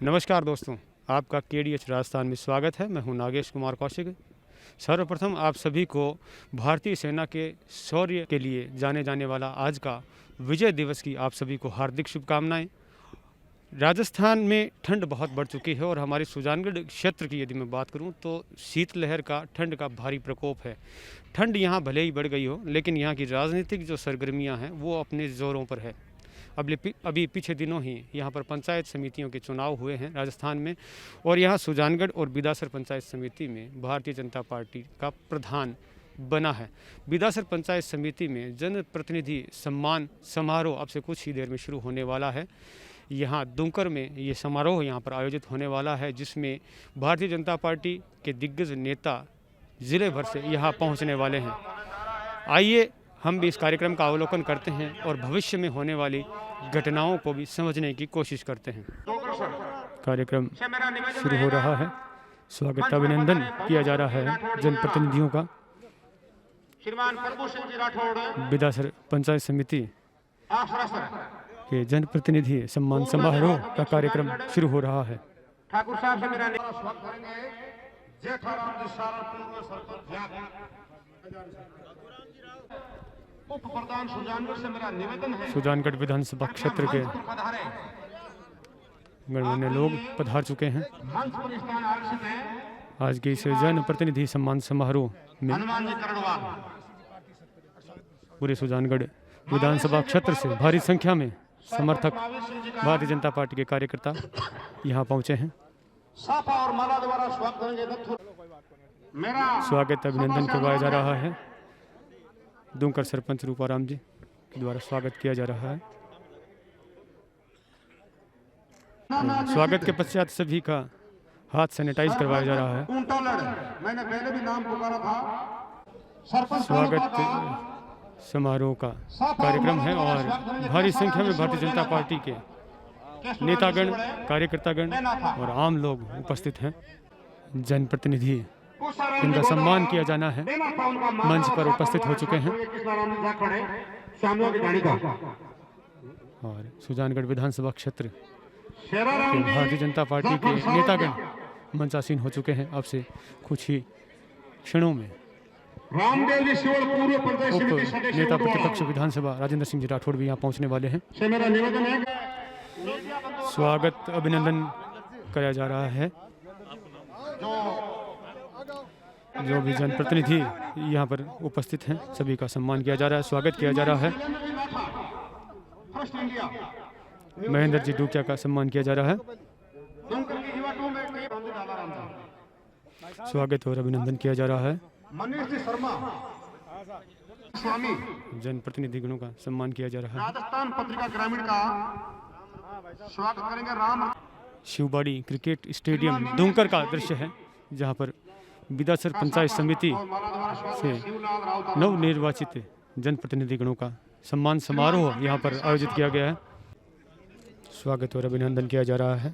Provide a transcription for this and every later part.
नमस्कार दोस्तों, आपका KDH राजस्थान में स्वागत है। मैं हूं नागेश कुमार कौशिक। सर्वप्रथम आप सभी को भारतीय सेना के शौर्य के लिए जाने जाने वाला आज का विजय दिवस की आप सभी को हार्दिक शुभकामनाएं। राजस्थान में ठंड बहुत बढ़ चुकी है और हमारे सुजानगढ़ क्षेत्र की यदि मैं बात करूं तो शीतलहर का ठंड का भारी प्रकोप है। ठंड यहां भले ही बढ़ गई हो, लेकिन यहां की राजनीतिक जो सरगर्मियां हैं वो अपने ज़ोरों पर है। अभी पीछे दिनों ही यहाँ पर पंचायत समितियों के चुनाव हुए हैं राजस्थान में, और यहाँ सुजानगढ़ और बिदासर पंचायत समिति में भारतीय जनता पार्टी का प्रधान बना है। बिदासर पंचायत समिति में जनप्रतिनिधि सम्मान समारोह अब से कुछ ही देर में शुरू होने वाला है। यहाँ दुंकर में ये समारोह यहाँ पर आयोजित होने वाला है, जिसमें भारतीय जनता पार्टी के दिग्गज नेता ज़िले भर से यहाँ पहुँचने वाले हैं। आइए हम भी इस कार्यक्रम का अवलोकन करते हैं और भविष्य में होने वाली घटनाओं को भी समझने की कोशिश करते हैं। कार्यक्रम शुरू हो रहा है। स्वागत अभिनंदन किया जा रहा है जनप्रतिनिधियों का। बिदासर पंचायत समिति के जनप्रतिनिधि सम्मान समारोह का कार्यक्रम शुरू हो रहा है। ठाकुर साहब से मेरा उप प्रधान सुजानगढ़ से मेरा निवेदन है। सुजानगढ़ विधानसभा क्षेत्र के गणमान्य लोग पधार चुके हैं। आज के इस जनप्रतिनिधि सम्मान समारोह में पूरे सुजानगढ़ विधानसभा क्षेत्र से भारी संख्या में समर्थक भारतीय जनता पार्टी के कार्यकर्ता यहाँ पहुँचे हैं। स्वागत अभिनंदन करवाया जा रहा है। दुंकर सरपंच रूपाराम जी के द्वारा स्वागत किया जा रहा है। स्वागत के पश्चात सभी का हाथ सैनिटाइज करवाया जा रहा है। मैंने पहले भी नाम पुकारा था। स्वागत समारोह का कार्यक्रम है और भारी संख्या में भारतीय जनता पार्टी के नेतागण, कार्यकर्तागण और आम लोग उपस्थित हैं। जनप्रतिनिधि इनका सम्मान किया जाना है, मंच पर उपस्थित हो चुके हैं और सुजानगढ़ विधानसभा क्षेत्र के भारतीय जनता पार्टी के नेतागण मंचासीन हो चुके हैं। अब से कुछ ही क्षणों में उप नेता प्रतिपक्ष विधानसभा राजेंद्र सिंह जी राठौड़ भी यहाँ पहुँचने वाले हैं। स्वागत अभिनंदन कराया जा रहा है। जो भी जनप्रतिनिधि यहाँ पर उपस्थित हैं सभी का सम्मान किया जा रहा है, स्वागत किया जा रहा है। महेंद्र जी डूकिया का सम्मान किया जा रहा है। स्वागत और अभिनंदन किया जा रहा है। जनप्रतिनिधि गणों का सम्मान किया जा रहा है। राजस्थान पत्रिका ग्रामीण का स्वागत करेंगे। राम शिवबाड़ी क्रिकेट स्टेडियम दुंकर का दृश्य है, जहाँ पर बिदासर पंचायत समिति से नवनिर्वाचित जनप्रतिनिधिगणों का सम्मान समारोह यहाँ पर आयोजित किया गया है। स्वागत और अभिनंदन किया जा रहा है।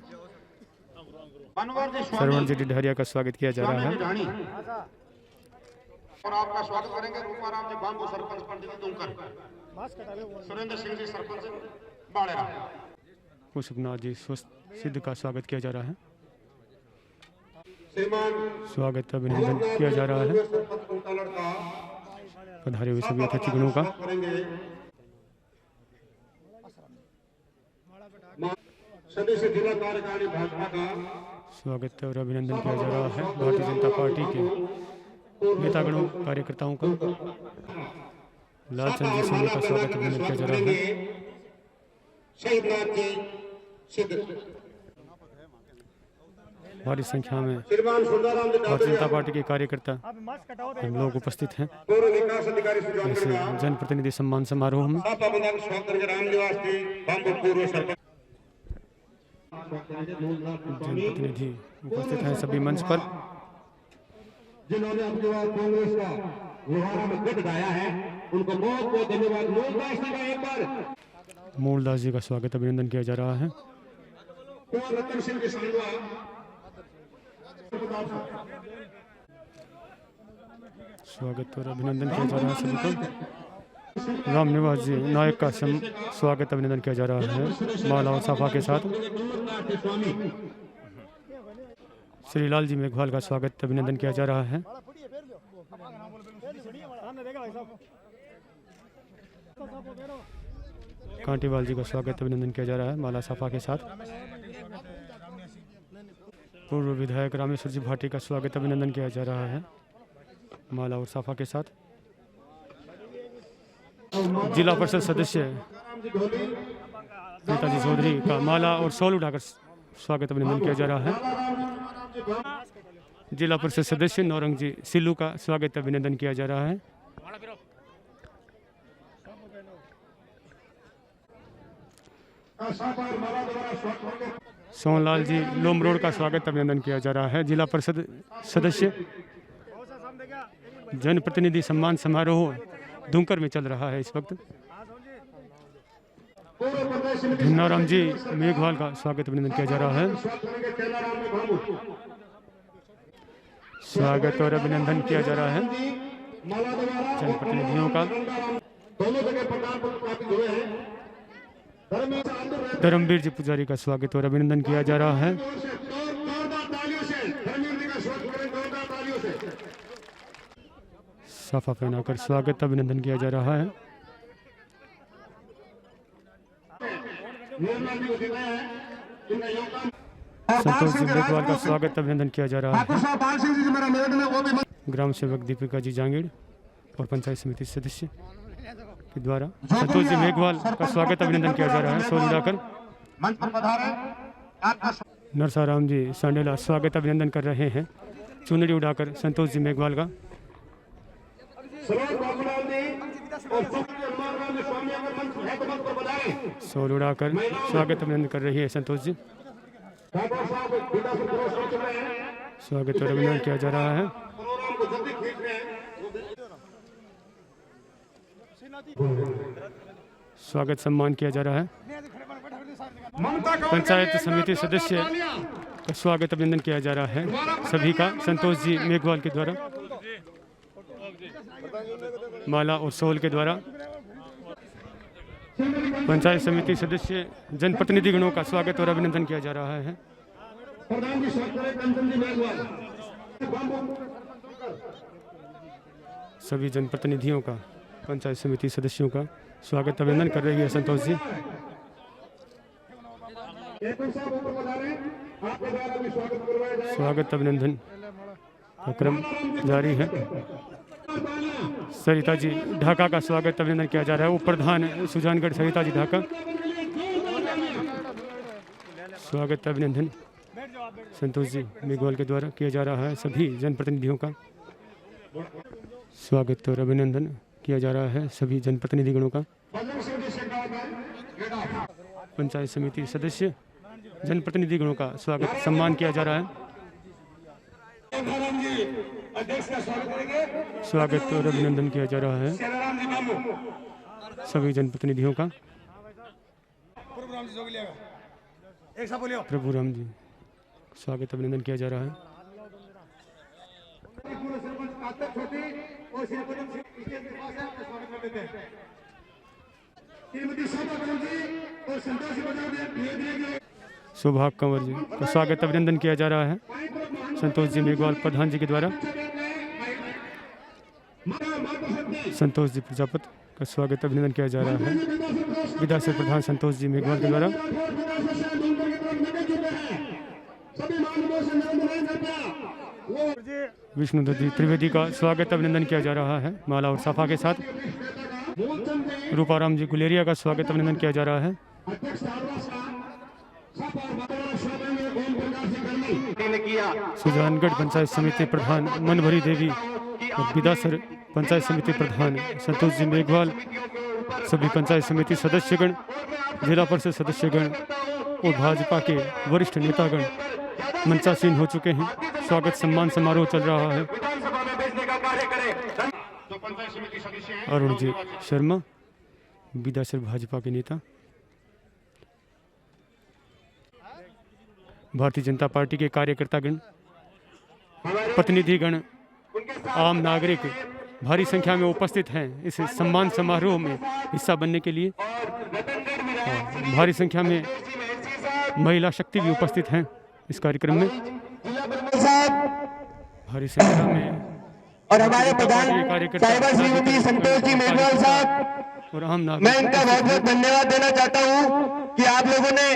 सरवण जी ढिढारिया का स्वागत किया जा रहा है। और आपका स्वागत करेंगे रूपाराम जी बांबू सरपंच पंडित दुंकर, सुरेंद्र सिंह जी सरपंच बाड़ेरा, कुशुभनाथ जी सिद्ध का स्वागत किया जा रहा है। स्वागत अभिनंदन किया जा रहा है पधारे हुए सभी अतिथिगणों का। स्वागत और अभिनंदन किया जा रहा है भारतीय जनता पार्टी के नेतागणों, कार्यकर्ताओं का। लालचंद जी सोनी का स्वागत अभिनंदन किया जा रहा है। भारी संख्या में भारतीय जनता पार्टी के कार्यकर्ता हम लोग उपस्थित हैं इस जनप्रतिनिधि सम्मान समारोह में। जनप्रतिनिधि उपस्थित हैं सभी मंच पर। जिन्होंने अपनी बात कांग्रेस का लोहारा में गढ़ गाया है, उनको बहुत बहुत धन्यवाद। मूलदास जी का एक बार मूलदास जी का स्वागत अभिनंदन किया जा रहा है। रतन सिंह के स्वागत और अभिनंदन किया जा रहा है सभी को। राम निवास जी नायक का स्वागत अभिनंदन किया जा रहा है माला और साफा के साथ। श्री लाल जी मेघवाल का स्वागत अभिनंदन किया जा रहा है। कांटीवाल जी का स्वागत अभिनंदन किया जा रहा है माला साफा के साथ। पूर्व विधायक रामेश्वर जी भाटी का स्वागत अभिनंदन किया जा रहा है माला और साफा के साथ। जिला परिषद सदस्य नेताजी चौधरी का माला और शॉल उठाकर स्वागत अभिनंदन किया जा रहा है। जिला परिषद सदस्य नौरंग जी सिल्लू का स्वागत अभिनंदन किया जा रहा है। सोनलाल जी लोम रोड का स्वागत अभिनंदन किया जा रहा है। जिला परिषद सदस्य जनप्रतिनिधि सम्मान समारोह धुंकर में चल रहा है इस वक्त। धन्नाराम जी मेघवाल का स्वागत अभिनंदन किया जा रहा है। स्वागत और अभिनंदन किया जा रहा है जनप्रतिनिधियों का। धर्मवीर जी पुजारी का स्वागत और अभिनंदन किया जा रहा है। साफा पहनाकर स्वागत अभिनंदन किया जा रहा है। संतोष जी मेघवाल का स्वागत अभिनंदन किया जा रहा है। ग्राम सेवक दीपिका जी जांगीड़ और पंचायत समिति सदस्य के द्वारा संतोष जी मेघवाल का स्वागत अभिनंदन किया जा रहा है। शॉल उड़ाकर नरसाराम जी सांडेला स्वागत अभिनंदन कर रहे हैं चुनरी उड़ाकर संतोष जी मेघवाल का। शॉल उड़ाकर स्वागत अभिनंदन कर रही है संतोष जी। स्वागत और अभिनंदन किया जा रहा है। स्वागत सम्मान किया जा रहा है। पंचायत समिति सदस्य का स्वागत अभिनंदन किया जा रहा है सभी का संतोष जी मेघवाल के द्वारा माला और शॉल के द्वारा। पंचायत समिति सदस्य जनप्रतिनिधिगणों का स्वागत और अभिनंदन किया जा रहा है। सभी जनप्रतिनिधियों का पंचायत समिति सदस्यों का स्वागत अभिनंदन कर रही है संतोष जी। स्वागत अभिनंदन का क्रम जारी है। सरिता जी ढाका का स्वागत अभिनंदन किया जा रहा है। उप प्रधान सुजानगढ़ सरिता जी ढाका स्वागत अभिनंदन संतोष जी मेघवाल के द्वारा किया जा रहा है। सभी जनप्रतिनिधियों का स्वागत और अभिनंदन किया जा रहा है सभी जनप्रतिनिधिगणों का। पंचायत समिति सदस्य जनप्रतिनिधिगणों का स्वागत सम्मान किया जा रहा है। स्वागत और अभिनंदन किया जा रहा है सभी जनप्रतिनिधियों का। प्रभु राम जी स्वागत अभिनंदन किया जा रहा है। सुभाग कंवर जी का स्वागत अभिनंदन किया जा रहा है संतोष जी मेघवाल प्रधान जी के द्वारा। संतोष जी प्रजापति का स्वागत अभिनंदन किया जा रहा है विधायक प्रधान संतोष जी मेघवाल के द्वारा। विष्णुदत्त जी त्रिवेदी का स्वागत अभिनंदन किया जा रहा है माला और साफा के साथ। रूपाराम जी गुलेरिया का स्वागत अभिनंदन किया जा रहा है। सुजानगढ़ पंचायत समिति प्रधान मनभरी देवी और विदासर पंचायत समिति प्रधान संतोष जी मेघवाल, सभी पंचायत समिति सदस्यगण, जिला परिषद सदस्यगण और भाजपा के वरिष्ठ नेतागण मंचासीन हो चुके हैं। स्वागत सम्मान समारोह चल रहा है। अरुण जी शर्मा विदासर भाजपा के नेता, भारतीय जनता पार्टी के कार्यकर्तागण, प्रतिनिधिगण, आम नागरिक भारी संख्या में उपस्थित हैं इस सम्मान समारोह में हिस्सा बनने के लिए। भारी संख्या में महिला शक्ति भी उपस्थित हैं इस कार्यक्रम में। साहब भारी संख्या में और हमारे प्रधान साहिबा श्रीमती संतोष जी मेघवाल साहब, और आम मैं इनका बहुत बहुत धन्यवाद देना चाहता हूं कि आप लोगों ने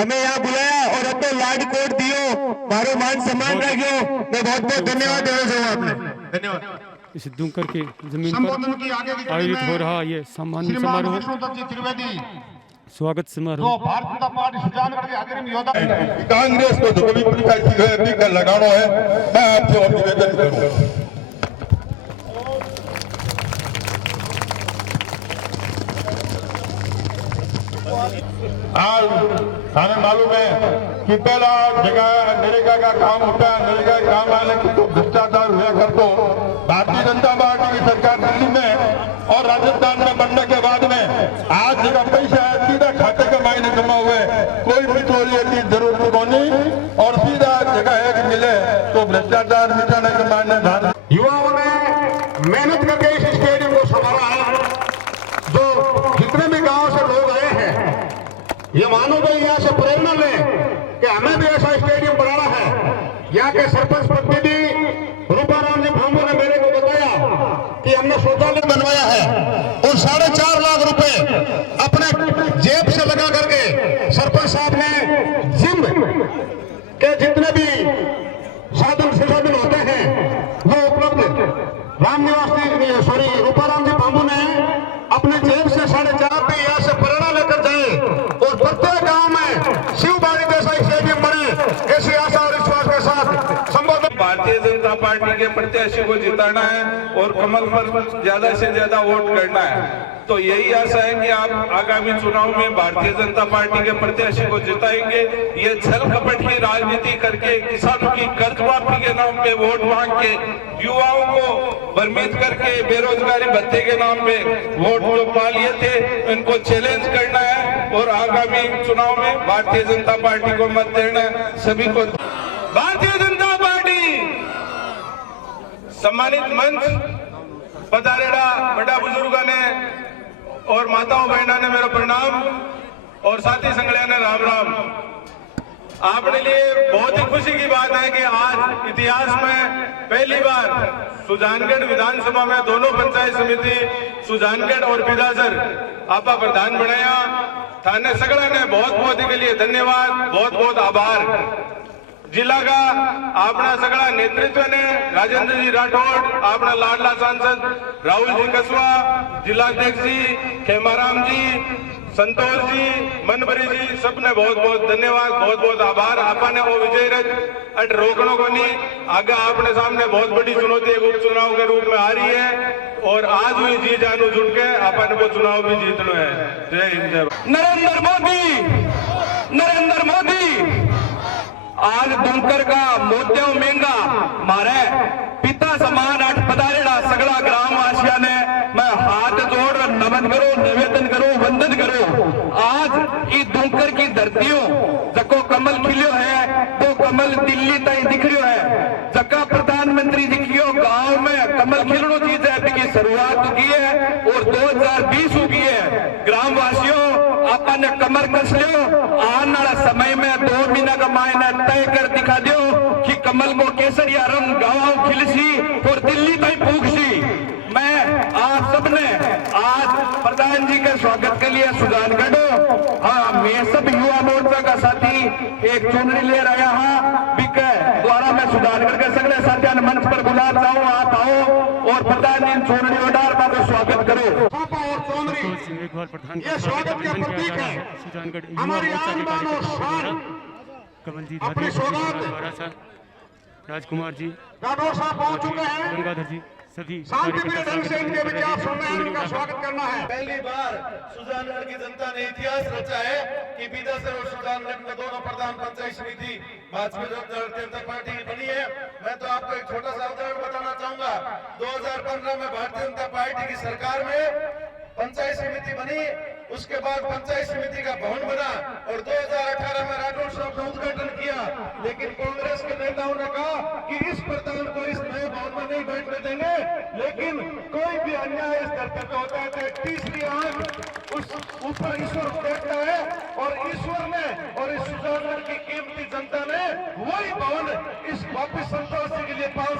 हमें यहाँ बुलाया और अब तो लाड कोट दियो, मारो मान सम्मान रखियो। मैं बहुत बहुत धन्यवाद देना चाहूँ आपने। धन्यवाद। इस दुमकर की जमीन पर आयोजित हो रहा ये सम्मान समारोह, स्वागत समारोह, भारतीय जनता पार्टी सुजानगढ़ के अग्रणी योद्धा कांग्रेस को जो भी टीका लगाना है, मैं आपसे और निवेदन करूं। आज हमें मालूम है कि पहला जगह नरेगा का काम होता है, नरेगा का काम आने की तो भ्रष्टाचार हुआ कर तो भारतीय जनता पार्टी की सरकार दिल्ली में और राजस्थान में बनने के बाद में आज जगह पैसा है सीधा खाते के मायने जमा हुए, कोई भी चोरी की जरूरत को नहीं और सीधा जगह है कि मिले तो भ्रष्टाचार मिटाने के मायने युवाओं ने मेहनत करके इस स्टेडियम को संभाला है। जो जितने भी गांव से लोग आए हैं, ये मानो भाई यहाँ से प्रेरणा ले कि हमें भी ऐसा स्टेडियम बनाना है। यहाँ के सरपंच प्रतिनिधि रूपाराम जी भामू ने मेरे को बताया कि हमने शौचालय बनवाया है और 4.5 लाख रुपए अपने जेब से लगा करके सरपंच साहब ने जिम के जितने भी साधन संसाधन होते हैं वो उपलब्ध रूपाराम जी भामू ने अपने जेब से 4.5 पे यहाँ से प्रेरणा लेकर जाए और प्रत्येक गांव में शिवबाड़ी जैसा स्टेडियम बने, ऐसी आशा और विश्वास के साथ संबोधन। भारतीय जनता पार्टी के प्रत्याशी को जिताना है और कमल पर ज्यादा से ज्यादा वोट करना है, तो यही आशा है कि आप आगामी चुनाव में भारतीय जनता पार्टी के प्रत्याशी को जिताएंगे। ये छल कपट की राजनीति करके किसानों की कर्ज माफी के नाम पे वोट मांग के युवाओं को भ्रमित करके बेरोजगारी भत्ते के नाम पे वोट जो पा लिए थे, इनको चैलेंज करना है और आगामी चुनाव में भारतीय जनता पार्टी को मत देना है। सभी को भारतीय जनता पार्टी सम्मानित मंच पधारेड़ा बड़ा बुजुर्गों ने और माताओं बहनों ने मेरा प्रणाम और साथी संगठन ने राम राम। आपने लिए बहुत ही खुशी की बात है कि आज इतिहास में पहली बार सुजानगढ़ विधानसभा में दोनों पंचायत समिति सुजानगढ़ और बिदासर आपा प्रधान बनाया थाने सगड़ा ने बहुत बहुत के लिए धन्यवाद, बहुत बहुत आभार। जिला का अपना सगड़ा नेतृत्व ने राजेंद्र जी राठौड़, अपना लाडला सांसद राहुल जी कसवा, जिलाध्यक्ष जी खेमाराम जी, संतोष जी, मनभरी जी, सबने बहुत बहुत धन्यवाद, बहुत बहुत आभार। आपने वो विजय रथ अट रोकने को नहीं, आगे आपने सामने बहुत बड़ी चुनौती एक उपचुनाव के रूप में आ रही है और आज हुई जी जानू जुट के आपने वो चुनाव भी जीतना है। जय हिंद जय भारत। नरेंद्र मोदी आज दुमकर का मोत्यो महंगा मारे पिता समान अठ पधारेड़ा सगड़ा ग्रामवासियों ने मैं हाथ जोड़ नमन करो, निवेदन करो, वंदन करो। आज इस दुमकर की धरतियों जको कमल खिलियो है वो कमल दिल्ली तक दिख रही है। जका प्रधानमंत्री जी की गांव में कमल खिलनो चीज है की शुरुआत की है और 2020 की है। ग्रामवासियों आपने कमर कस लियो, आने वाला समय में 2 महीना का मायना तय कर दिखा दो कि कमल को केसरिया रंग गाँव खिलसी और दिल्ली तक पूछी। मैं आप सबने आज प्रधान जी के स्वागत के लिए सुजानगढ़, हाँ मैं सब युवा मोर्चा का साथी एक चुनरी ले रहा हाँ बिके द्वारा मैं सुजानगढ़ के सगले साथियों मंच पर बुला चाहूँ, आप आओ और प्रधान जी चुनरी उडार का स्वागत करो। एक बार प्रधान ये स्वागत का प्रतीक है। सुजानगढ़ हमारी आन-बान और शान कमलजीत अपनी सौगात राजकुमार जी, राठौड़ साहब पहुंच चुके हैं। गंगाधर जी, सभी शांतिप्रिय ढंग से इनके विचार सुनना है, इनका स्वागत करना है। पहली बार सुजानगढ़ की जनता ने इतिहास रचा है कि बिदासर और सुजानगढ़ में दोनों प्रधान पंचायत समिति भाजपा जनता पार्टी की बनी है। मैं तो आपको एक छोटा सा उदाहरण बताना चाहूंगा। 2015 में भारतीय जनता पार्टी की सरकार में पंचायत समिति बनी, उसके बाद पंचायत समिति का भवन बना और 2018 में राठौड़ साहब का उद्घाटन किया। लेकिन कांग्रेस के नेताओं ने कहा कि इस प्रधान को इस नए भवन में नहीं बैठने देंगे, लेकिन कोई भी अन्याय इस धरती पे होता है तो तीसरी आंख उस ऊपर ईश्वर देखता है और ईश्वर ने और इस सुजानगढ़ की कीमती जनता ने वही भवन इस वापिस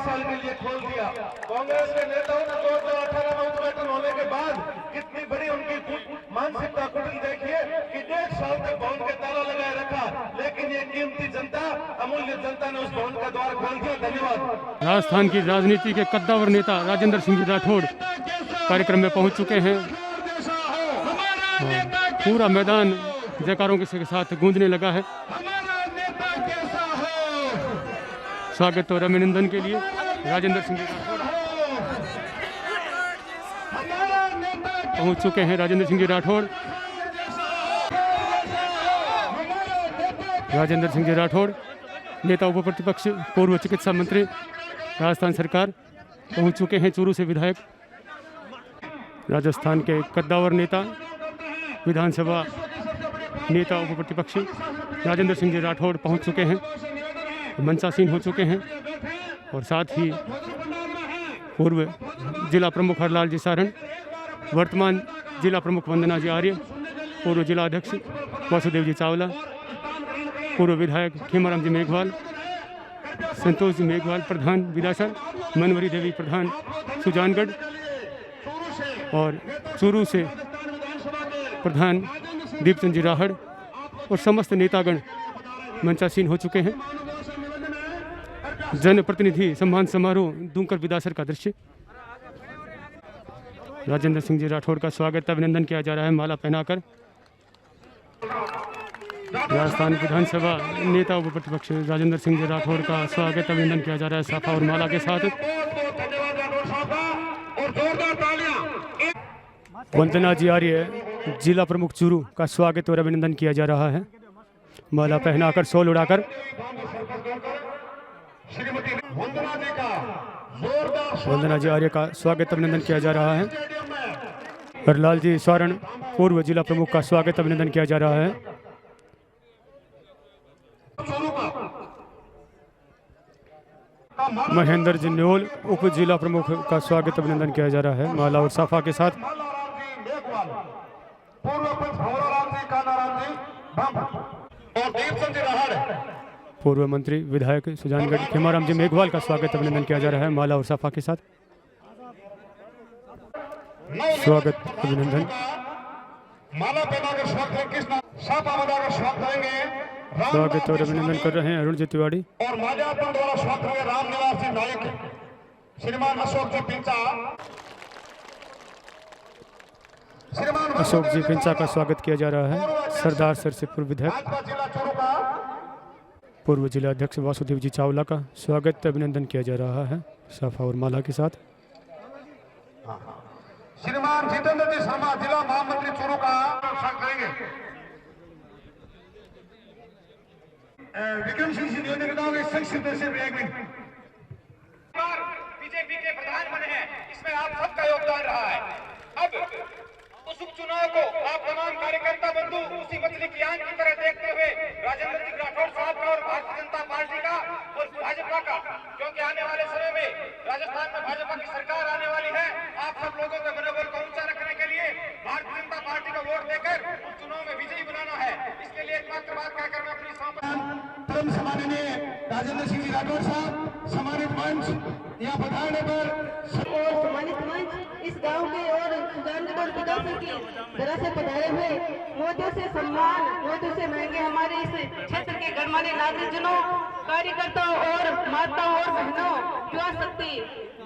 साल के लिए खोल दिया। कांग्रेस के नेताओं ने 2018 में उद्घाटन होने के बाद कितनी बड़ी उनकी मानसिकता कुटिल देखिए कि 1.5 साल तक भवन के ताला लगाए रखा, लेकिन ये कीमती जनता, अमूल्य जनता ने उस भवन का द्वार खोल दिया। धन्यवाद। राजस्थान की राजनीति के कद्दावर नेता राजेंद्र सिंह राठौड़ कार्यक्रम में पहुंच चुके हैं। पूरा मैदान जयकारों के साथ गूंजने लगा है। स्वागत और अभिनंदन के लिए राजेंद्र सिंह पहुंच चुके हैं। राजेंद्र सिंह राठौड़, राजेंद्र सिंह राठौड़ नेता उप प्रतिपक्ष पूर्व चिकित्सा मंत्री राजस्थान सरकार पहुंच चुके हैं। चूरू से विधायक, राजस्थान के कद्दावर नेता, विधानसभा नेता उप प्रतिपक्ष राजेंद्र सिंह राठौड़ पहुंच चुके हैं, मंचासीन हो चुके हैं। और साथ ही पूर्व जिला प्रमुख हरलाल जी सारण, वर्तमान जिला प्रमुख वंदना जी आर्य, पूर्व जिला अध्यक्ष वासुदेव जी चावला, पूर्व विधायक खेमाराम जी मेघवाल, संतोष जी मेघवाल प्रधान विधायक, मनवरी देवी प्रधान सुजानगढ़, और चूरू से प्रधान दीपचंद जी राहड़ और समस्त नेतागण मंचासीन हो चुके हैं। जनप्रतिनिधि सम्मान समारोह दूंकर विदासर का दृश्य। राजेंद्र सिंह जी राठौड़ का स्वागत अभिनंदन किया जा रहा है माला पहनाकर। राजस्थान विधानसभा नेता उप प्रतिपक्ष राजेंद्र सिंह जी राठौड़ का स्वागत अभिनंदन किया जा रहा है साफा और माला के साथ। वंदना जी आर्य जिला प्रमुख चूरू का स्वागत और अभिनंदन किया जा रहा है माला पहनाकर, शॉल उड़ाकर। वंदना जी आर्य का स्वागत अभिनंदन किया जा रहा है। हरलाल जी सारण पूर्व जिला प्रमुख का स्वागत अभिनंदन किया जा रहा है। महेंद्र जी न्योल उप जिला प्रमुख का स्वागत अभिनंदन किया जा रहा है माला और साफा के साथ। पूर्व मंत्री विधायक सुजानगढ़ खेमाराम जी मेघवाल का स्वागत अभिनंदन किया जा रहा है माला और साफा के साथ। स्वागत अभिनंदन स्वागत और अभिनंदन कर रहे हैं अरुण जी तिवारी और माल्यार्पण द्वारा स्वागत हुए रामनिवास जी नायक श्रीमान अशोक जी पिंचा। अशोक जी पिंचा का स्वागत किया जा रहा है। सरदार सर से पूर्व विधायक पूर्व जिला अध्यक्ष वासुदेव जी चावला का स्वागत अभिनंदन किया जा रहा है साफा और माला के साथ। श्रीमान जितेंद्र जी शर्मा जिला महामंत्री चूरू का स्वागत करेंगे। विक्रम सिंह जी नेताओं के संक्षिप्त से बीजेपी के प्रधान बने हैं, इसमें आप सबका योगदान रहा है। अब उस उपचुनाव को आप तमाम कार्यकर्ता बंधु उसी मछली की आंख की तरह देखते हुए राजेंद्र सिंह राठौड़ साहब का और भारतीय जनता पार्टी का और भाजपा का, क्योंकि आने वाले समय में राजस्थान में भाजपा की सरकार आने वाली है, आप सब लोगों के मनोबल को ऊंचा रखने के लिए भारतीय जनता पार्टी को वोट देकर उपचुनाव में विजयी बनाना है। इसके लिए एकमात्र बात कहकर मैं अपनी परम सम्माननीय राजेंद्र सिंह राठौड़ साहब सम्मानित मंच यहाँ पधारने पर और सम्मानित मंच इस गांव के और सुजानगढ़ और विकास की तरह से पधारे हुए मोदियों से सम्मान, मोदियों से महंगे हमारे इस क्षेत्र के गणमान्य नागरिकजनों, कार्यकर्ताओं और माताओं और बहनों, युवा शक्ति,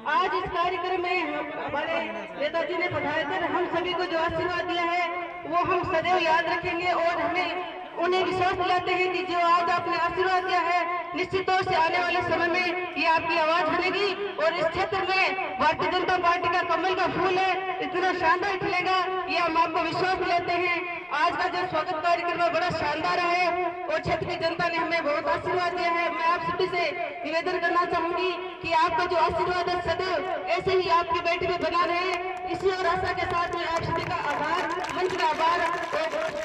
आज इस कार्यक्रम में हमारे नेताजी ने पधारकर हम सभी को जो आशीर्वाद दिया है वो हम सदैव याद रखेंगे और हमें उन्हें विश्वास दिलाते हैं कि जो आज आपने आशीर्वाद दिया है निश्चित तौर से आने वाले समय में ये आपकी आवाज बनेगी और इस क्षेत्र में भारतीय जनता पार्टी का कमल का फूल है इतना शानदार खिलेगा, ये हम आपको विश्वास दिलाते हैं। आज का जो स्वागत कार्यक्रम है बड़ा शानदार है और क्षेत्र की जनता ने हमें बहुत आशीर्वाद दिया है। मैं आप सभी से निवेदन करना चाहूंगी कि आपका जो आशीर्वाद है सदैव ऐसे ही आपकी बेटी में बना रहे। इसी और आशा के साथ में आप सभी का आभार, मंच का आभार।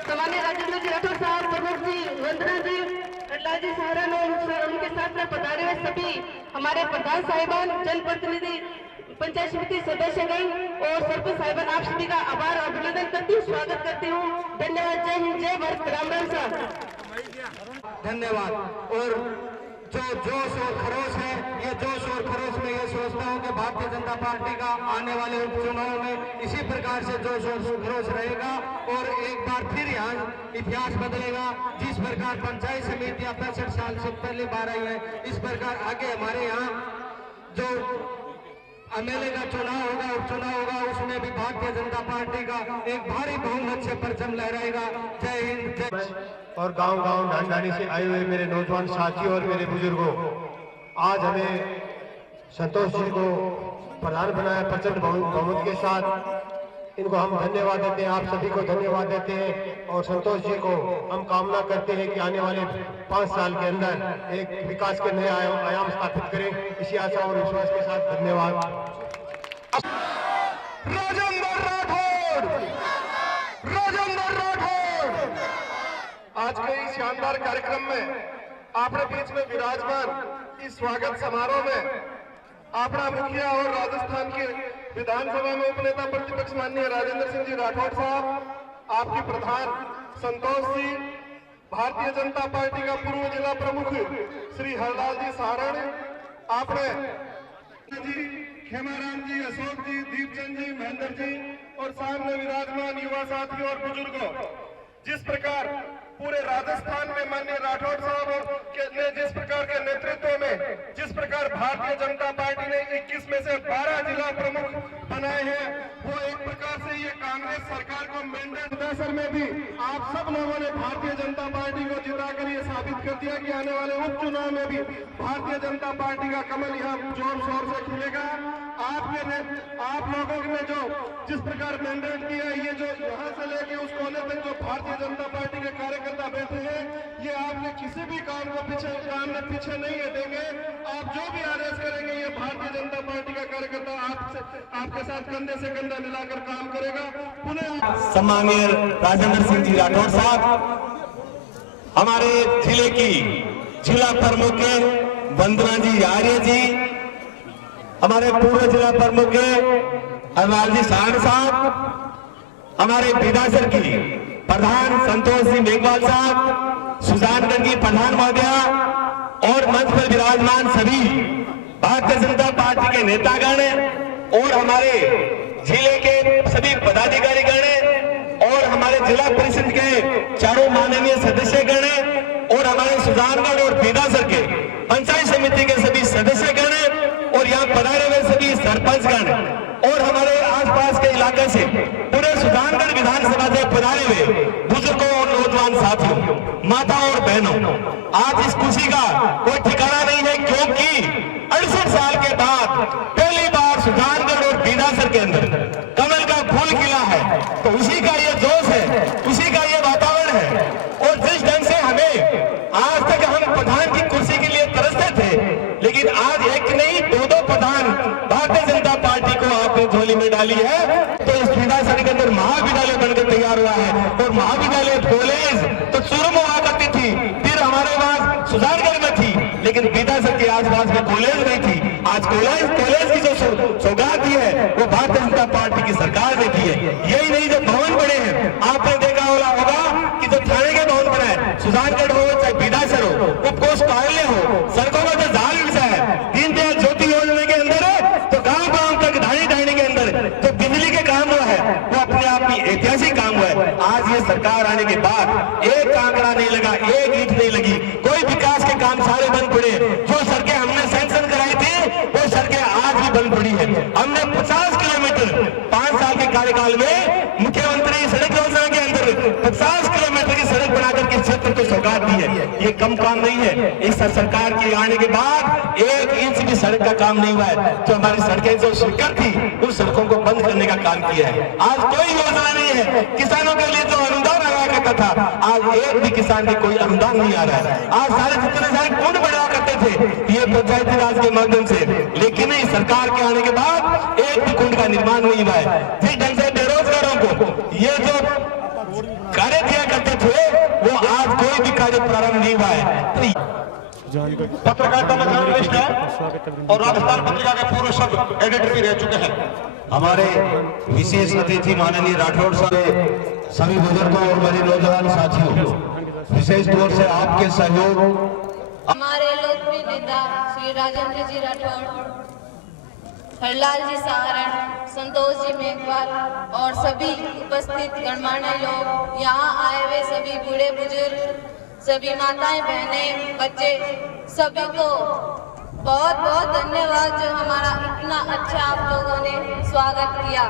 सामान्य राजेंद्र जी राठौड़ साहब, प्रमुख जी, वंदना जी, हरलाल जी सारण और उनके साथ में पधारे हुए सभी हमारे प्रधान साहिबान, जनप्रतिनिधि, पंचायत समिति सदस्यगण और सरपंच साहिबान, आप सभी का आभार और अभिनंदन करती हूँ, स्वागत करती हूँ। धन्यवाद। जय हिंद, जय भारत, राम राम साहब। धन्यवाद। और जो जोश और खरोश है, ये जोश और खरोश में ये सोचता हूँ कि भारतीय जनता पार्टी का आने वाले उपचुनाव में इसी प्रकार से जोश और खरोश रहेगा और एक बार फिर यहाँ इतिहास बदलेगा। जिस प्रकार पंचायत समितियां 65 साल से पहले बार आई है, इस प्रकार आगे हमारे यहाँ जो एमएलए का चुनाव होगा, उपचुनाव होगा, उसमें भी भारतीय जनता पार्टी का एक भारी बहुमत से परचम लहराएगा। जय हिंद, जय। और गांव-गांव ढांढानी से आए हुए मेरे नौजवान साथियों और मेरे बुजुर्गों, आज हमें संतोष जी को प्रधान बनाया प्रचंड बहुमत के साथ। इनको हम धन्यवाद देते हैं, आप सभी को धन्यवाद देते हैं और संतोष जी को हम कामना करते हैं कि आने वाले 5 साल के अंदर एक विकास के नए आयाम स्थापित करें। इसी आशा और विश्वास के साथ धन्यवाद। राजेंद्र राठौड़, राजेंद्र राठौड़। आज के इस शानदार कार्यक्रम में अपने बीच में विराजमान इस स्वागत समारोह में अपना मुखिया और राजस्थान के विधानसभा में उपनेता प्रतिपक्ष माननीय राजेंद्र सिंह जी राठौड़ साहब, आपके प्रधान संतोष जी, भारतीय जनता पार्टी का पूर्व जिला प्रमुख श्री हरलाल जी सारण, आपने जी खेमाराम जी, अशोक जी, दीपचंद जी, महेंद्र जी और सामने विराजमान युवा साथियों और बुजुर्गों, जिस प्रकार पूरे राजस्थान में माननीय राठौड़ साहब ने जिस प्रकार के नेतृत्व में जिस प्रकार भारतीय जनता पार्टी ने 21 में से 12 जिला प्रमुख बनाए हैं, वो एक प्रकार से ये कांग्रेस सरकार को मैंडेट दरअसल में भी आप सब लोगों ने भारतीय जनता पार्टी को जिताकर ये साबित कर दिया कि आने वाले उपचुनाव में भी भारतीय जनता पार्टी का कमल यहाँ जोर शोर से खिलेगा। आप लोगों ने जो जिस प्रकार मैंडेट दिया है, ये जो यहाँ से लेके उस कोने तक जो भारतीय जनता पार्टी के कार्यकर्ता बैठे हैं, ये आपने किसी भी काम में पीछे नहीं हटेंगे। आप जो भी आदेश करेंगे, ये भारतीय जनता पार्टी का कार्यकर्ता आपके साथ कंधे से कंधा मिलाकर काम करेगा। पुनः सम्माननीय राजेंद्र सिंह जी राठौड़ साहब, हमारे जिले की जिला प्रमुख वंदना जी आर्य जी, हमारे पूर्व जिला प्रमुख हरलाल जी सारण साहब, हमारे बिदासर की प्रधान संतोष जी मेघवाल साहब, सुजानगढ़ की प्रधान महोदया और मंच पर विराजमान सभी भारतीय जनता पार्टी के नेतागण और हमारे जिले के सभी पदाधिकारीगण और हमारे जिला परिषद के चारों माननीय सदस्यगण और हमारे सुजानगढ़ और बिदासर के पंचायत समिति के सभी सदस्यगण और यहाँ पधारे हुए सभी सरपंचगण और हमारे आसपास के इलाके से पूरे सुजानगढ़ विधानसभा से पधारे हुए बुजुर्गों और नौजवान साथियों, माता और बहनों, आज इस खुशी का कोई ठिकाना नहीं है, क्योंकि 68 साल के बाद पहली बार सुजानगढ़ और बिदासर के अंदर कमल का फूल खिला है। तो उसी का ये जोश है, उसी का ये वातावरण है। और जिस ढंग से हमें आज तक हम प्रधान की कुर्सी के लिए तरसते थे, लेकिन आज एक नहीं 2-2 प्रधान भारतीय जनता पार्टी को आपने झोली में डाली है। तो इस बिदासर के अंदर महाविद्यालय बनकर तैयार हुआ है और महाविद्यालय कॉलेज तो चूरम हुआ करती थी, फिर हमारे पास सुजानगढ़ में थी, लेकिन बिदासर के आसपास में कॉलेज नहीं थी। आज कॉलेज की जो सौगात दी है वो भारतीय जनता पार्टी की सरकार ने दी है। यही नहीं, जो भवन बने हैं, आपने देखा होगा कि जो थाने के भवन बना है, सुजानगढ़ हो चाहे बिदासर हो, उपकोष कार्यालय हो, सड़कों का जो जाल बिछा है, दीनदयाल ज्योति योजना के अंदर है, तो गांव तक ढाणी के अंदर तो बिजली के काम हुआ है, वो अपने आप में ऐतिहासिक काम हुआ है। आज ये सरकार आने के बाद एक कांकड़ा नहीं लगा, एक ईंट नहीं लगी, कोई विकास के काम सारे बंद पड़े। जो सड़कें हमने सैंक्शन कराई थी वो सड़कें आज भी बंद पड़ी है। हमने 50 किलोमीटर 5 साल के कार्यकाल में मुख्यमंत्री सड़क योजना के अंदर 50 किलोमीटर की सड़क बनाकर के क्षेत्र को सौगात दी है। ये कम काम नहीं है। इस सरकार के आने के बाद 1 इंच भी सड़क का काम नहीं हुआ है। जो हमारी सड़कें जो स्वीकृत थी, उन सड़कों को बंद करने का काम किया है। आज कोई योजना नहीं है। किसानों के लिए जो अनुदान आया करता था, आज एक भी किसान के कोई अनुदान नहीं आ रहा है। आज सारे जितने सारे कुंड बढ़ाया करते थे ये पंचायती राज के माध्यम से, लेकिन इस सरकार के आने के बाद एक भी कुंड का निर्माण नहीं हुआ है। जिस ढंग से बेरोजगारों को ये जो कार्य दिया करते थे, वो आज कोई भी कार्य प्रारंभ नहीं हुआ है। पत्रकारिता में जर्नलिस्ट है और राजस्थान पत्रिका के पूर्व सब एडिटर भी रह चुके हैं। हमारे विशेष अतिथि माननीय राठौड़ साहब, सभी बुजुर्गों और मेरे नौजवान साथियों, विशेष तौर से आपके सहयोग हमारे लोग लोकप्रिय नेता श्री राजेंद्र जी राठौड़, हरलाल जी सहारण, संतोष जी मेघवाल और सभी उपस्थित गणमान्य लोग, यहाँ आए हुए सभी बूढ़े बुजुर्ग, सभी माताएं बहनें बच्चे, सभी को बहुत बहुत धन्यवाद जो हमारा इतना अच्छा आप लोगों ने स्वागत किया।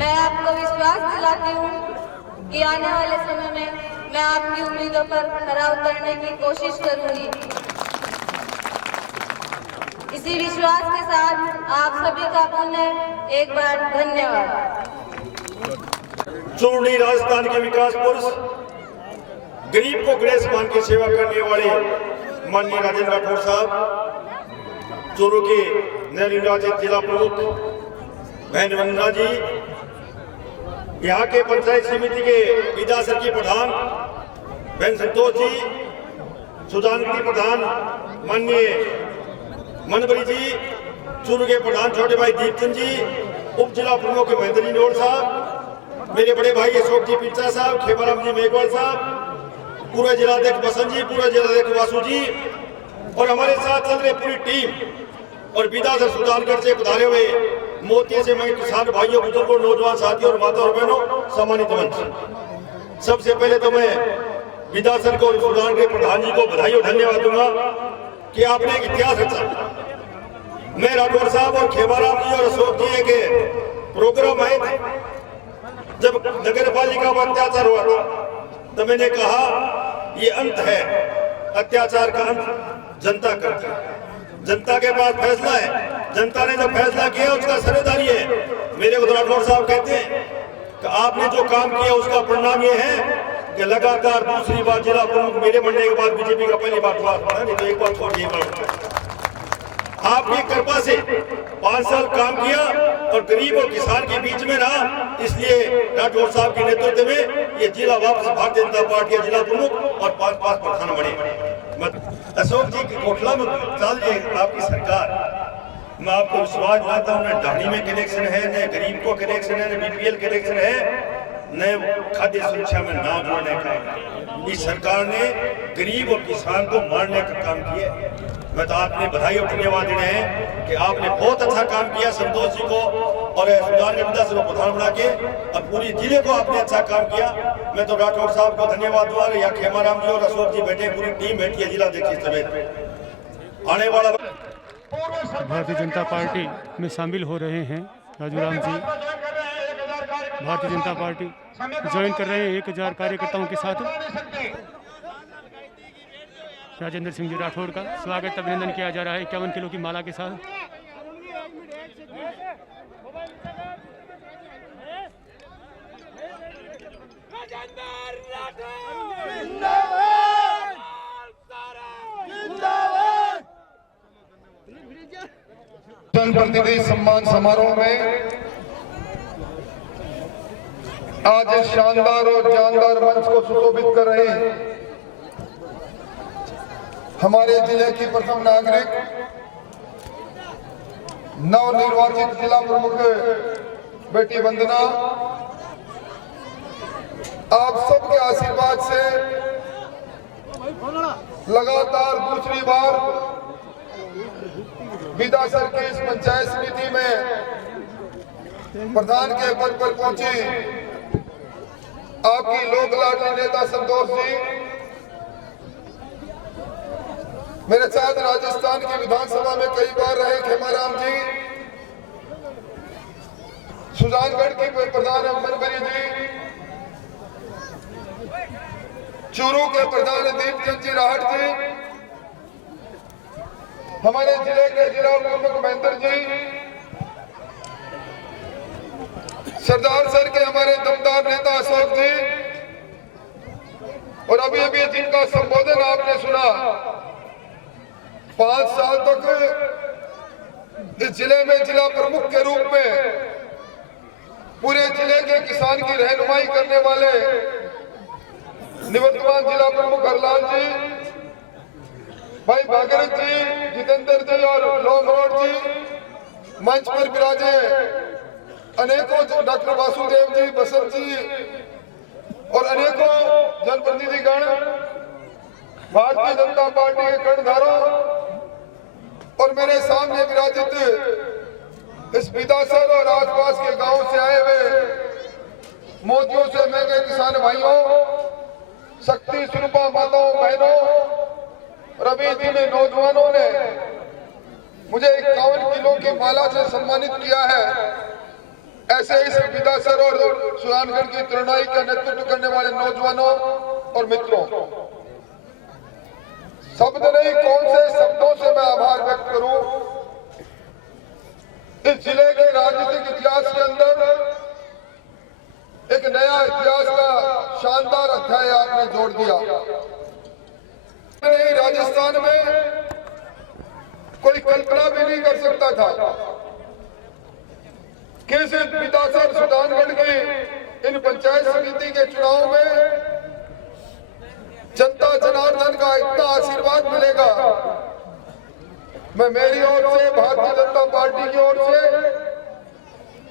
मैं आपको विश्वास दिलाती हूँ कि आने वाले समय में मैं आपकी उम्मीदों पर खरा उतरने की कोशिश करूंगी। इसी विश्वास के साथ आप सभी का पुनः एक बार धन्यवाद। चूरनी राजस्थान के विकास पुरुष, गरीब को गणेश मान की सेवा करने वाले माननीय राजेंद्र राठौड़ साहब, चूरू के नवनिर्वाचित जिला प्रमुख बहन वंदना जी, यहाँ के पंचायत समिति के विधासर की प्रधान बहन संतोष जी, सुजानगिरी प्रधान माननीय मनबरी जी, चूरू के प्रधान छोटे भाई दीपचंद जी, उप जिला प्रमुख महेंद्र जी नोड़ साहब, मेरे बड़े भाई अशोक जी पिंचा साहब, खेमाराम जी मेघवाल साहब, पूरे जिलाध्यक्ष बसंत जी, पूरे जिलाध्यक्ष वासु जी और हमारे साथ चल रहे पूरी टीम और विधासर सुजानगढ़ से पधारे हुए मोती से मैं किसान भाइयों, बुजुर्गों, नौजवान साथियों और माता और बहनों, सम्मानित मंच, सबसे पहले तो मैं विधासर को और सुजानगढ़ प्रधान जी को बधाई और धन्यवाद दूंगा कि आपने एक इतिहास रचा। मैं राठौड़ साहब और खेमाराम जी और अशोक जी के प्रोग्राम आए थे जब नगर पालिका में अत्याचार हुआ था, तो मैंने कहा ये अंत है, अत्याचार का अंत जनता करती है, जनता के पास फैसला है, जनता ने जो फैसला किया उसका सरेदारी है। मेरे राठौड़ साहब कहते हैं कि आपने जो काम किया उसका परिणाम ये है कि लगातार दूसरी बार जिला प्रमुख मेरे बनने के बाद बीजेपी का पहली बार प्रवास पड़ा, नहीं तो एक बार छोड़ दिए। आपकी कृपा से 5 साल काम किया और गरीब और किसान के बीच में रहा, इसलिए राठौड़ साहब के नेतृत्व में ये जिला वापस भारतीय जनता पार्टी का जिला प्रमुख और 5 प्रधान बने। अशोक जी की कोटला में आपकी सरकार, मैं आपको विश्वास दिलाता हूँ, न ढाणी में कनेक्शन है, न गरीब को कनेक्शन है, न बीपीएल कनेक्शन है, न खाद्य सुरक्षा में नाम जोड़ने का। इस सरकार ने गरीब और किसान को मारने का काम किया। मैं तो आपने बधाई और धन्यवाद देने हैं कि आपने बहुत अच्छा काम किया, संतोष जी को और सुजानगढ़ विधानसभा को प्रधान बना के और पूरी जिले को आपने अच्छा काम किया। मैं तो राठौड़ साहब को धन्यवाद दूंगा। यहाँ खेमाराम जी और अशोक जी बैठे, पूरी टीम बैठी है जिलाध्यक्ष समेत। आने वाला भारतीय जनता पार्टी में शामिल हो रहे हैं राजूराम जी, भारतीय जनता पार्टी ज्वाइन कर रहे हैं 1000 कार्यकर्ताओं के साथ। राजेंद्र सिंह जी राठौड़ का स्वागत अभिनंदन किया जा रहा है 51 किलो की माला के साथ। जनप्रतिनिधि सम्मान समारोह में आज शानदार और जानदार मंच को सुशोभित कर रहे हैं हमारे जिले की प्रथम नागरिक, नवनिर्वाचित जिला प्रमुख बेटी वंदना। आप सबके आशीर्वाद से लगातार दूसरी बार विधासर की इस पंचायत समिति में प्रधान के पद पर पहुंची आपकी लोक लाडली नेता संतोष जी, मेरे साथ राजस्थान की विधानसभा में कई बार रहे खेमाराम जी, सुजानगढ़ की प्रधान मनबरी जी, चूरू के प्रधान दीपचंद जी राहट जी, हमारे जिले के जिला प्रमुख महेंद्र जी, सरदार सर के हमारे दमदार नेता अशोक जी, और अभी अभी जिनका संबोधन आपने सुना, 5 साल तक इस जिले में जिला प्रमुख के रूप में पूरे जिले के किसान की रहनुमाई करने वाले निवर्तमान जिला प्रमुख हरलाल जी, भाई भागीरथ जी, जितेंद्र जी और लोमरोड जी, मंच पर विराजे अनेकों डॉक्टर वासुदेव जी, बसंत जी और अनेकों जनप्रतिनिधिगण, भारतीय जनता पार्टी के कर्णधारों और मेरे सामने विराजित इस बिदासर और आसपास के गांव से आए हुए मोतियों से महंगे किसान भाइयों, शक्ति स्वरूपा माताओं बहनों, रवि दिन नौजवानों ने मुझे 51 किलो की माला से सम्मानित किया है। ऐसे इस बिदासर और सुजानगढ़ की तरुणाई का नेतृत्व करने वाले नौजवानों और मित्रों, शब्द नहीं कौन से शब्दों से मैं आभार व्यक्त करूं। इस जिले के राजनीतिक इतिहास के अंदर एक नया इतिहास का शानदार अध्याय आपने जोड़ दिया। नहीं, राजस्थान में कोई कल्पना भी नहीं कर सकता था कि इस बिदासर सुजानगढ़ की इन पंचायत समिति के चुनाव में जनता जनार्दन का इतना आशीर्वाद मिलेगा। मैं मेरी ओर से, भारतीय जनता पार्टी की ओर से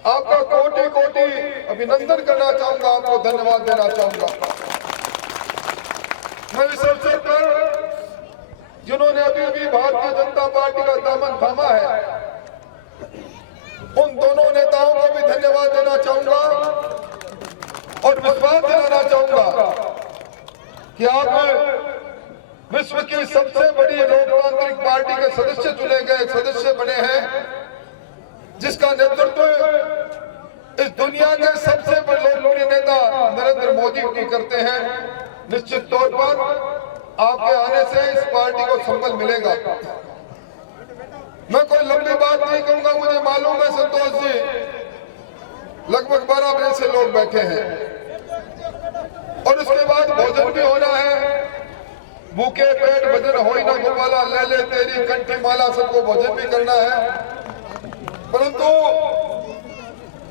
आपका कोटि कोटि अभिनंदन करना चाहूंगा, आपको धन्यवाद देना चाहूंगा। मैं इस अवसर पर जिन्होंने अभी भी भारतीय जनता पार्टी का दामन थामा है, उन दोनों नेताओं को भी धन्यवाद देना चाहूंगा और विश्वास दिलाना चाहूंगा कि आप विश्व की सबसे बड़ी लोकतांत्रिक पार्टी के सदस्य चुने गए सदस्य बने हैं, जिसका नेतृत्व इस दुनिया के सबसे बड़े लोकप्रिय नेता नरेंद्र मोदी जी करते हैं। निश्चित तौर पर आपके आने से इस पार्टी को संबल मिलेगा। मैं कोई लंबी बात नहीं कहूंगा, मुझे मालूम है संतोष जी लगभग 12 बजे से लोग बैठे हैं और उसके बाद भोजन भी होना है। भूखे पेट भजन होई ना गोपाला, ले ले तेरी कंठी माला, सबको भोजन भी करना है। परंतु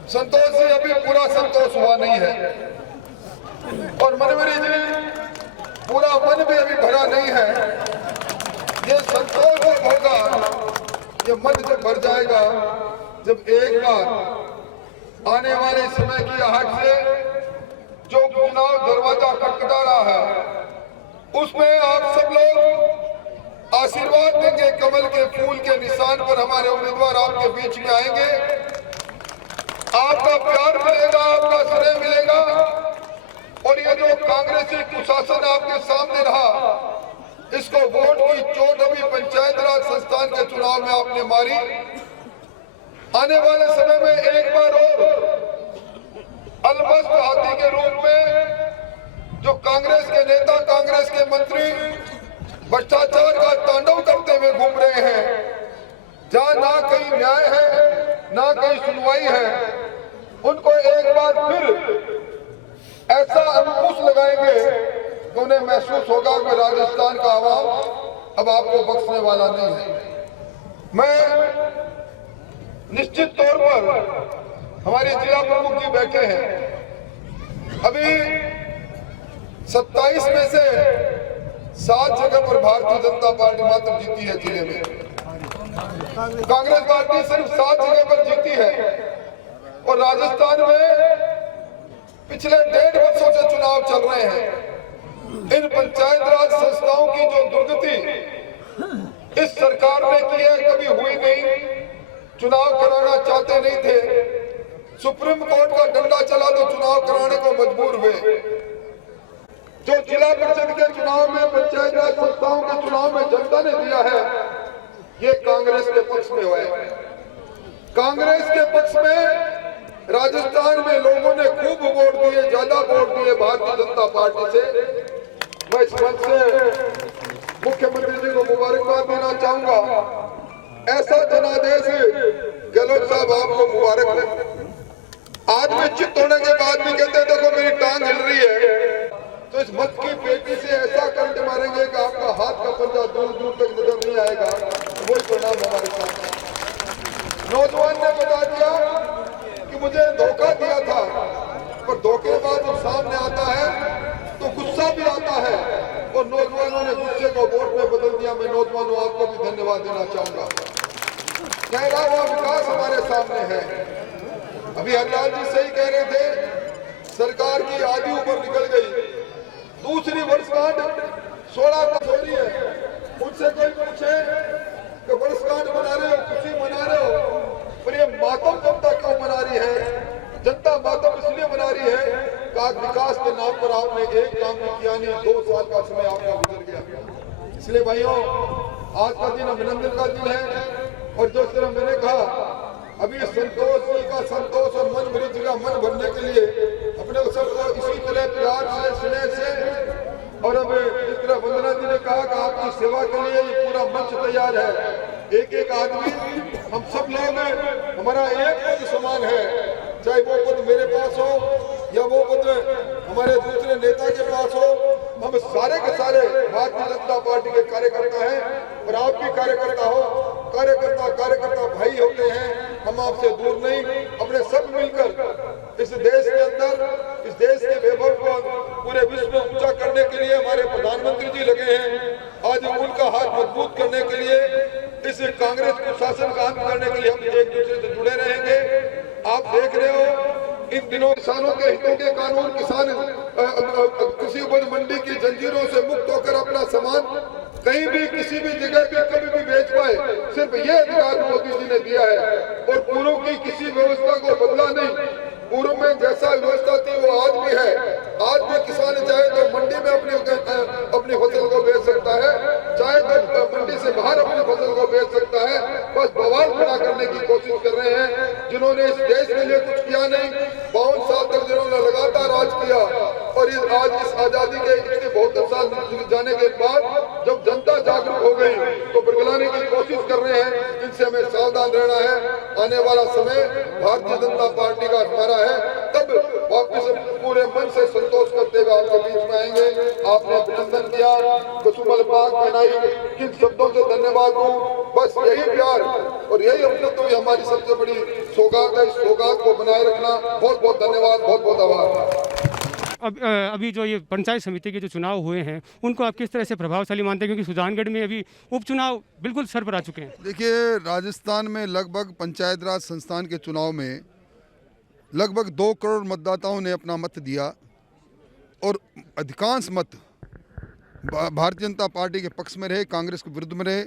संतोष जी अभी पूरा संतोष हुआ नहीं है और मनोहरी जी पूरा मन भी अभी भरा नहीं है। ये संतोष जब होगा, ये मन जब भर जाएगा, जब एक बार आने वाले समय की आहट से जो चुनाव दरवाजा खटखटा रहा है, उसमें आप सब लोग आशीर्वाद देंगे। कमल के फूल के निशान पर हमारे उम्मीदवार आपके बीच में आएंगे, आपका प्यार मिलेगा, आपका स्नेह मिलेगा और ये जो कांग्रेसी कुशासन आपके सामने रहा, इसको वोट की चोट अभी पंचायत राज संस्थान के चुनाव में आपने मारी। आने वाले समय में एक बार और अलमस्त हाथी के रूप में जो कांग्रेस के नेता, कांग्रेस के मंत्री भ्रष्टाचार का तांडव करते हुए घूम रहे हैं, जहां ना कहीं न्याय है ना कहीं सुनवाई है, उनको एक बार फिर ऐसा अंकुश लगाएंगे कि उन्हें महसूस होगा कि राजस्थान का आवाम अब आपको बख्शने वाला नहीं है। मैं निश्चित तौर पर हमारे जिला प्रमुख जी बैठे हैं, अभी 27 में से 7 जगह पर भारतीय जनता पार्टी मात्र जीती है जिले में। कांग्रेस पार्टी सिर्फ 7 जगह पर जीती है और राजस्थान में पिछले 1.5 वर्षों से चुनाव चल रहे हैं। इन पंचायत राज संस्थाओं की जो दुर्गति इस सरकार ने की है, कभी हुई नहीं। चुनाव कराना चाहते नहीं थे, सुप्रीम कोर्ट का डंडा चला तो चुनाव कराने को मजबूर हुए। जो जिला परिषद के चुनाव में, पंचायत राज संस्थाओं के चुनाव में जनता ने दिया है, ये कांग्रेस के पक्ष में हुआ है। कांग्रेस के पक्ष में राजस्थान में लोगों ने खूब वोट दिए, ज्यादा वोट दिए भारतीय जनता पार्टी से। मैं इस मंच से मुख्यमंत्री जी को मुबारकबाद देना चाहूंगा। ऐसा जनादेश गहलोत साहब आपको मुबारक हो। आदमी चित्त होने के बाद भी कहते हैं देखो मेरी टांग हिल रही है, तो इस मत की पेटी से ऐसा करंट मारेंगे कि आपका हाथ का पंजा दूर दूर तक नजर नहीं आएगा। वही परिणाम हमारे साथ। नौजवान ने बता दिया कि मुझे धोखा दिया था, पर धोखेबाज जब सामने आता है तो गुस्सा भी आता है और नौजवानों ने गुस्से को वोट में बदल दिया। मैं नौजवानों आपको भी धन्यवाद देना चाहूंगा। गहरा हुआ विकास हमारे सामने है। अभी हरियाल जी सही कह रहे थे, सरकार की आधी उम्र निकल गई, दूसरी वर्षगांठ 16 विकास के नाम पर आपने एक काम भी किया नहीं, 2 साल का समय आपका गुजर गया। इसलिए भाइयों, आज का दिन अभिनंदन का दिन है। और जो तरह मैंने कहा, अभी संतोष जी का संतोष और मन भरी जी का मन भरने के लिए अपने सबको इसी तरह प्यार से, स्नेह से, और अब जिस तरह वंदना जी ने कहा कि आपकी सेवा के लिए ये पूरा मंच तैयार है। एक एक आदमी, हम सब लोग, हमारा एक पद समान है, चाहे वो पद मेरे पास हो या वो पद हमारे दूसरे नेता के पास हो। हम सारे के सारे भारतीय जनता पार्टी के कार्यकर्ता हैं और आप भी कार्यकर्ता हो। कार्यकर्ता भाई होते हैं, हम आपसे दूर नहीं। अपने सब मिलकर इस देश के अंदर, इस देश के वैभव को पूरे विश्व में ऊंचा करने के लिए हमारे प्रधानमंत्री जी लगे हैं। आज उनका हाथ मजबूत करने के लिए, इस कांग्रेस को शासन का अंत करने के लिए हम एक दूसरे से जुड़े रहेंगे। आप देख रहे हो, इन दिनों किसानों के हितों के कानून, किसान कृषि उपज मंडी की जंजीरों से मुक्त होकर अपना सामान कहीं भी, किसी भी जगह पे, कभी भी बेच पाए, सिर्फ ये अधिकार मोदी जी ने दिया है। और पूर्व की किसी व्यवस्था को बदला नहीं। पूर्व में जैसा व्यवस्था थी वो आज भी है। आज भी किसान चाहे तो मंडी में अपनी फसल को बेच सकता है, चाहे तो मंडी से बाहर अपनी फसल को बेच सकता है। बस बवाल खड़ा करने की कोशिश कर रहे हैं, जिन्होंने इस देश के लिए कुछ किया नहीं। 52 साल तक जिन्होंने लगातार राज किया, और आज इस आजादी के इसके 72 साल जाने के बाद जब जनता जागरूक हो गई तो बरगलाने की कोशिश कर रहे हैं। इनसे हमें सावधान रहना है। आने वाला समय भारतीय जनता पार्टी का हमारा है, तब वापस पूरे मन से संतोष करते हुए आपके बीच में आएंगे। आपने अभिनंदन किया, कुसुमल पाक पहनाई, किन शब्दों से धन्यवाद दूं। बस यही प्यार और यही अपने तो हमारी सबसे बड़ी सौगात है। इस सौगात को बनाए रखना। बहुत बहुत धन्यवाद, बहुत बहुत आभार। अभी जो ये पंचायत समिति के जो चुनाव हुए हैं, उनको आप किस तरह से प्रभावशाली मानते हैं, क्योंकि सुजानगढ़ में अभी उपचुनाव बिल्कुल सर पर आ चुके हैं? देखिए, राजस्थान में लगभग पंचायत राज संस्थान के चुनाव में लगभग 2 करोड़ मतदाताओं ने अपना मत दिया और अधिकांश मत भारतीय जनता पार्टी के पक्ष में रहे, कांग्रेस के विरुद्ध में रहे।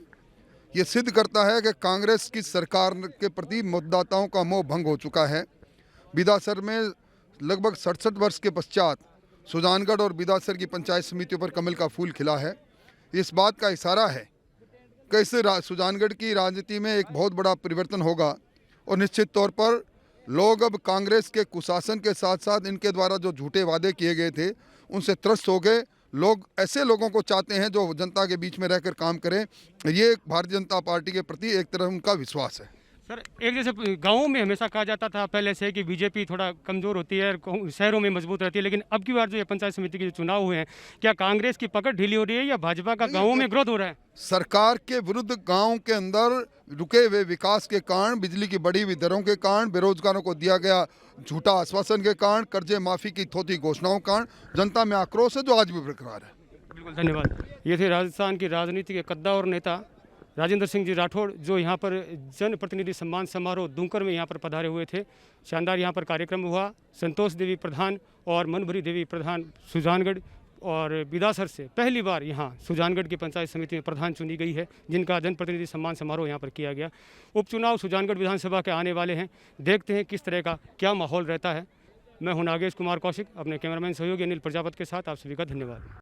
ये सिद्ध करता है कि कांग्रेस की सरकार के प्रति मतदाताओं का मोह भंग हो चुका है। बिदासर में लगभग 67 वर्ष के पश्चात सुजानगढ़ और बिदासर की पंचायत समितियों पर कमल का फूल खिला है। इस बात का इशारा है कि इससे सुजानगढ़ की राजनीति में एक बहुत बड़ा परिवर्तन होगा और निश्चित तौर पर लोग अब कांग्रेस के कुशासन के साथ साथ इनके द्वारा जो झूठे वादे किए गए थे उनसे त्रस्त हो गए। लोग ऐसे लोगों को चाहते हैं जो जनता के बीच में रहकर काम करें। ये भारतीय जनता पार्टी के प्रति एक तरह उनका विश्वास है। सर, एक जैसे गाँवों में हमेशा कहा जाता था पहले से कि बीजेपी थोड़ा कमज़ोर होती है, शहरों में मजबूत रहती है, लेकिन अब की बार जो ये पंचायत समिति के जो चुनाव हुए हैं, क्या कांग्रेस की पकड़ ढीली हो रही है या भाजपा का गाँवों में ग्रोथ हो रहा है? सरकार के विरुद्ध गांव के अंदर रुके हुए विकास के कारण, बिजली की बढ़ी हुई दरों के कारण, बेरोजगारों को दिया गया झूठा आश्वासन के कारण, कर्जे माफी की थोथी घोषणाओं के कारण जनता में आक्रोश है जो आज भी बरकरार है। बिल्कुल, धन्यवाद। ये थे राजस्थान की राजनीति के कद्दावर नेता राजेंद्र सिंह जी राठौड़, जो यहाँ पर जनप्रतिनिधि सम्मान समारोह दुमकर में यहाँ पर पधारे हुए थे। शानदार यहाँ पर कार्यक्रम हुआ। संतोष देवी प्रधान और मनभरी देवी प्रधान सुजानगढ़ और बिदासर से पहली बार यहाँ सुजानगढ़ की पंचायत समिति में प्रधान चुनी गई है, जिनका जनप्रतिनिधि सम्मान समारोह यहाँ पर किया गया। उपचुनाव सुजानगढ़ विधानसभा के आने वाले हैं। देखते हैं किस तरह का क्या माहौल रहता है। मैं हूँ नागेश कुमार कौशिक, अपने कैमरामैन सहयोगी अनिल प्रजापत के साथ। आप सभी का धन्यवाद।